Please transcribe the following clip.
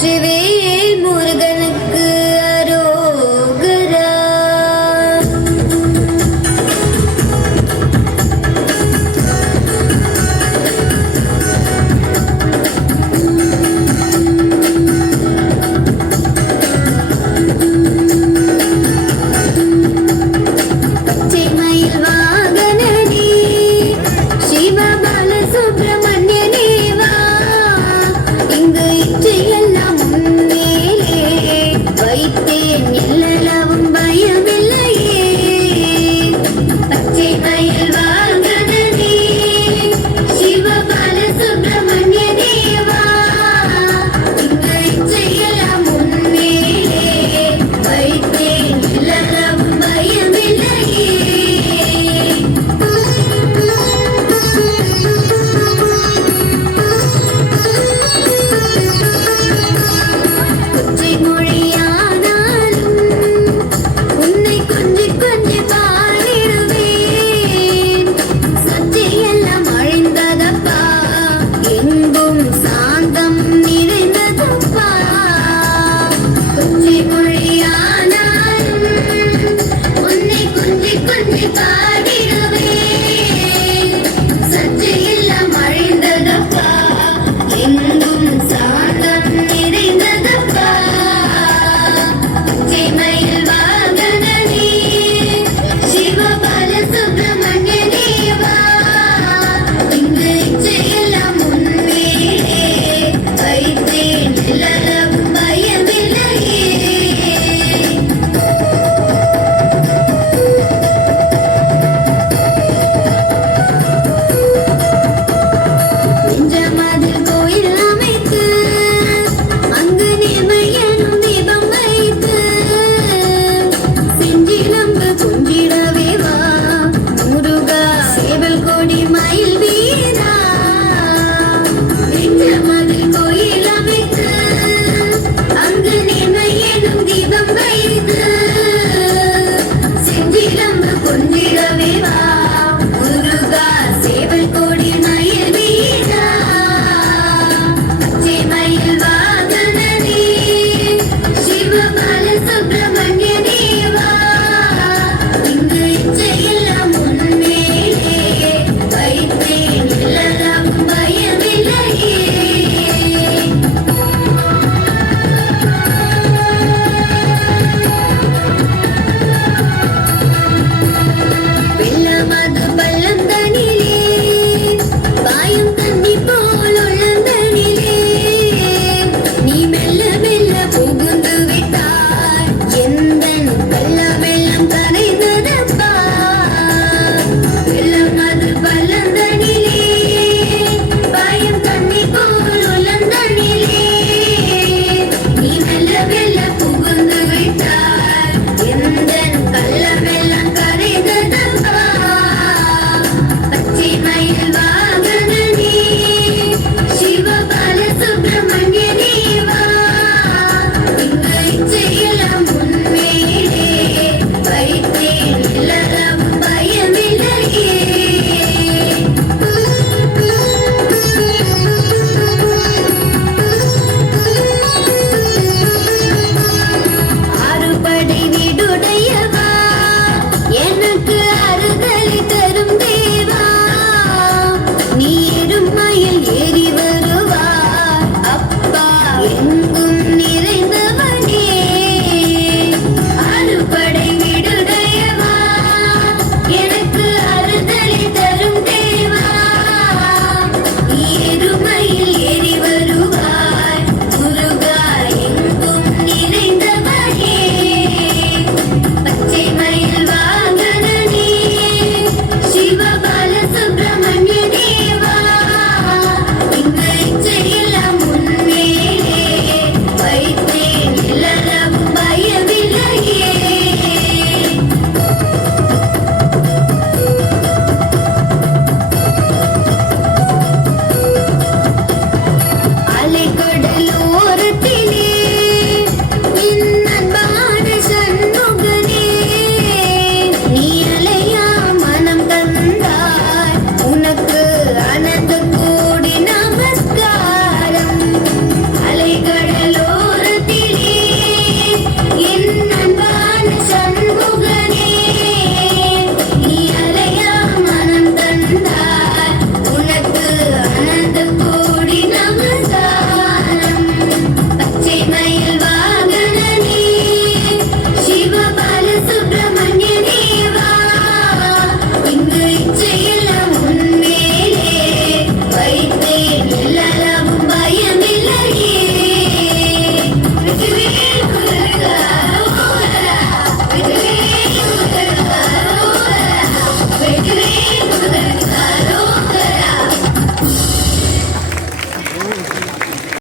வெற்றிவேல் முருகனுக்கு அரோகரா. பச்சைமயில் வாகனனே சிவபால சுப்பிரமணியனே வா, இங்கு இச்சையெல்லாம் முன்னேலே வைத்தேன், எல்லளவும் பயமில்லையே. பச்சைமயில் வாகனனே சிவபால சுப்பிரமணியனே வா, இங்கு இச்சையெல்லாம் முன்னேலே வைத்தேன், எல்லளவும் பயமில்லையே. கொச்சை மொழியானாலும் உன்னை கொஞ்சி கொஞ்சி பாடிடுவேன். சர்ச்சையெல்லாம் அழிந்ததப்பா, எங்கும் சாந்தம் நிறைந்ததப்பா. கொச்சை மொழியானாலும் உன்னை கொஞ்சி கொஞ்சி பாடிடுவேன். சர்ச்சையெல்லாம் அழிந்ததப்பா, எங்கும் சாந்தம் நிறைந்ததப்பா. பச்சைமயில் வாகனனே சிவபால சுப்பிரமணியனே வா, இங்கு இச்சையெல்லாம் முன்னேலே வைத்தேன், எல்லளவும் பயமில்லையே. நெஞ்சமதில் கோயில் அமைத்து அங்கு நேர்மையெனும் தீபம் வைத்து செஞ்சிலம்பு கொஞ்சிடவே வா முருகா, சேவல் கொடி மயில் வீர